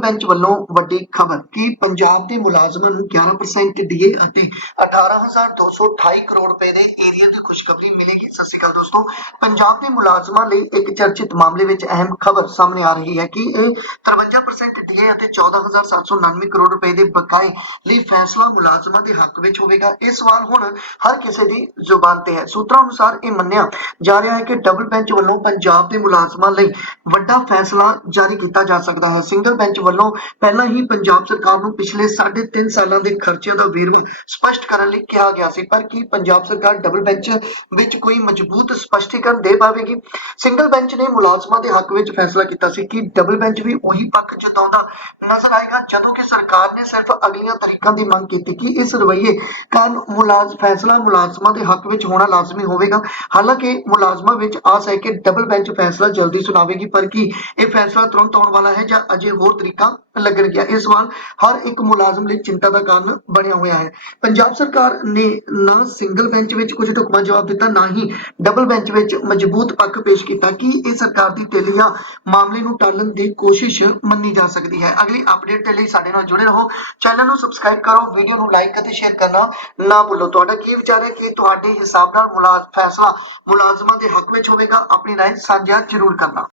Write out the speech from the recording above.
Bench ਵੱਲੋਂ ਵੱਡੀ ਖਬਰ ਕਿ ਪੰਜਾਬ ਦੇ ਮੁਲਾਜ਼ਮਾਂ ਨੂੰ 11% ਡੀਏ ਅਤੇ 18228 ਕਰੋੜ ਰੁਪਏ ਦੇ ਏਰੀਆ ਦੀ ਖੁਸ਼ਖਬਰੀ ਮਿਲੇਗੀ। ਸਤਿ ਸ਼੍ਰੀ ਅਕਾਲ ਦੋਸਤੋ, ਪੰਜਾਬ ਦੇ ਮੁਲਾਜ਼ਮਾਂ ਲਈ ਇੱਕ ਚਰਚਿਤ ਮਾਮਲੇ ਵਿੱਚ ਅਹਿਮ ਖਬਰ ਸਾਹਮਣੇ ਆ ਰਹੀ ਹੈ ਕਿ ਇਹ 53% ਡੀਏ ਅਤੇ 14799 ਕਰੋੜ ਰੁਪਏ ਦੇ ਬਕਾਏ ਲਈ ਫੈਸਲਾ ਮੁਲਾਜ਼ਮਾਂ ਦੇ ਹੱਕ ਵਿੱਚ ਹੋਵੇਗਾ। ਇਹ ਸਵਾਲ ਹੁਣ ਹਰ ਕਿਸੇ ਦੀ ਜ਼ੁਬਾਨ ਤੇ ਹੈ। ਸੂਤਰਾਂ ਅਨੁਸਾਰ ਇਹ ਮੰਨਿਆ ਜਾ ਰਿਹਾ ਹੈ ਕਿ ਡਬਲ ਬੈਂਚ ਵੱਲੋਂ ਪੰਜਾਬ ਦੇ ਮੁਲਾਜ਼ਮਾਂ ਲਈ ਵੱਡਾ ਫੈਸਲਾ ਜਾਰੀ ਕੀਤਾ ਜਾ ਸਕਦਾ ਹੈ। ਸਿੰਗਲ ਬੈਂਚ ਵੱਲੋਂ ਪਹਿਲਾਂ ਹੀ ਪੰਜਾਬ ਸਰਕਾਰ ਨੂੰ ਪਿਛਲੇ 3.5 ਸਾਲਾਂ ਦੇ ਖਰਚਿਆਂ ਦਾ ਵੇਰਵਾ ਸਪਸ਼ਟ ਕਰਨ ਲਈ ਕਿਹਾ ਗਿਆ ਸੀ। ਪਰ ਕੀ ਪੰਜਾਬ ਸਰਕਾਰ ਡਬਲ ਬੈਂਚ ਵਿੱਚ ਕੋਈ ਮਜ਼ਬੂਤ ਸਪਸ਼ਟੀਕਰਨ ਦੇ ਪਾਵੇਗੀ? ਸਿੰਗਲ ਬੈਂਚ ਨੇ ਮੁਲਾਜ਼ਮਾਂ ਦੇ ਹੱਕ ਵਿੱਚ ਫੈਸਲਾ ਕੀਤਾ ਸੀ ਕਿ ਡਬਲ ਬੈਂਚ ਵੀ ਉਹੀ ਪੱਖ ਜਤਾਉਂਦਾ ਨਜ਼ਰ ਆਏਗਾ ਜਦੋਂ ਕਿ ਸਰਕਾਰ ਨੇ ਸਿਰਫ ਅਗਲੀਆਂ ਤਰੀਕਾਂ ਦੀ ਮੰਗ ਕੀਤੀ ਕਿ ਇਸ ਰਵੱਈਏ ਕਾਰਨ ਮੁਲਾਜ਼ਮ, ਫੈਸਲਾ ਮੁਲਾਜ਼ਮਾਂ ਦੇ ਹੱਕ ਵਿੱਚ ਹੋਣਾ ਲਾਜ਼ਮੀ ਹੋਵੇਗਾ। ਹਾਲਾਂਕਿ ਮੁਲਾਜ਼ਮਾਂ ਵਿੱਚ ਆਸ ਹੈ ਕਿ ਡਬਲ ਬੈਂਚ ਫੈਸਲਾ ਜਲਦੀ ਸੁਣਾਵੇਗੀ, ਪਰ ਕੀ ਇਹ ਫੈਸਲਾ ਤੁਰੰਤ ਆਉਣ ਵਾਲਾ ਹੈ ਜਾਂ ਅਜੇ ਹੋਰ ਤਰੀਕਾ ਲੱਗਣਗੀਆਂ ਇਹ ਸਵਾਲ ਹਰ ਇੱਕ ਮੁਲਾਜ਼ਮ ਲਈ ਚਿੰਤਾ ਦਾ ਕਾਰਨ ਬਣਿਆ ਹੋਇਆ ਹੈ। ਪੰਜਾਬ ਸਰਕਾਰ ਨੇ ਨਾ ਸਿੰਗਲ ਬੈਂਚ ਵਿੱਚ ਕੁਝ ਢੁਕਵਾਂ ਜਵਾਬ ਦਿੱਤਾ, ਨਾ ਹੀ ਡਬਲ ਬੈਂਚ ਵਿੱਚ ਮਜ਼ਬੂਤ ਪੱਖ ਪੇਸ਼ ਕੀਤਾ ਕਿ ਇਹ ਸਰਕਾਰ ਦੀ ਢਿੱਲ ਮਾਮਲੇ ਨੂੰ ਟਾਲਣ ਦੀ ਕੋਸ਼ਿਸ਼ ਮੰਨੀ ਜਾ ਸਕਦੀ ਹੈ। ਅਗਲੀ ਅਪਡੇਟ ਦੇ ਲਈ ਸਾਡੇ ਨਾਲ ਜੁੜੇ ਰਹੋ। ਚੈਨਲ ਨੂੰ ਸਬਸਕ੍ਰਾਈਬ ਕਰੋ, ਵੀਡੀਓ ਨੂੰ ਲਾਈਕ ਅਤੇ ਸ਼ੇਅਰ ਕਰਨਾ ਨਾ ਭੁੱਲੋ। ਤੁਹਾਡਾ ਕੀ ਵਿਚਾਰ ਹੈ ਕਿ ਤੁਹਾਡੇ ਹਿਸਾਬ ਨਾਲ ਮੁਲਾਜ਼ਮ ਫੈਸਲਾ ਮੁਲਾਜ਼ਮਾਂ ਦੇ ਹੱਕ ਵਿੱਚ ਹੋਵੇਗਾ? ਆਪਣੀ ਰਾਏ ਸਾਂਝਾ ਜ਼ਰੂਰ ਕਰਨਾ।